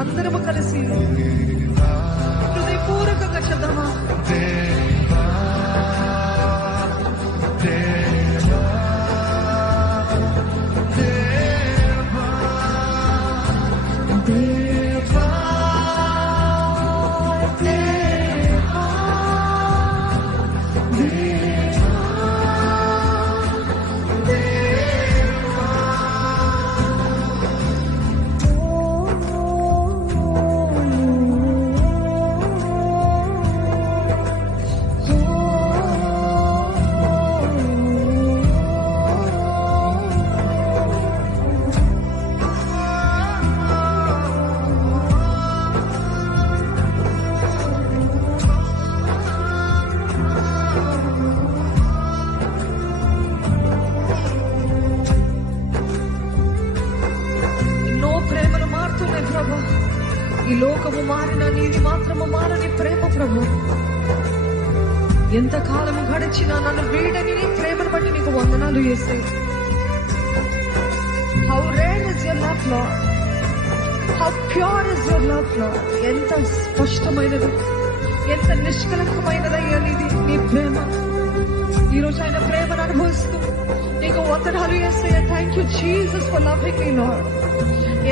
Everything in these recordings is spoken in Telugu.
అందరము కలిసి హృదయపూర్వకంగా చెప్దామా? ఈ లోకము మారిన నీది మాత్రము మారని ప్రేమ ప్రభు. ఎంత కాలము గడిచినా నన్ను వీడని నీ ప్రేమను బట్టి నీకు వందనాలు Yesayya. How rare is your love Lord, how pure is your love Lord. ఎంత స్పష్టమైనది, ఎంత నిష్కలంకమైనదయ్యా నీ ప్రేమ. ఈ రోజు ఆయన ప్రేమను అనుభవిస్తూ నీకు వందనాలు Yesayya. Thank you Jesus for loving me Lord.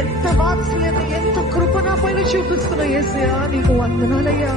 ఎంత వాత్సల్యత, ఎంత కృప నా పైన చూపిస్తున్న యేసయ్య, నీకు వందనాలయ్యా.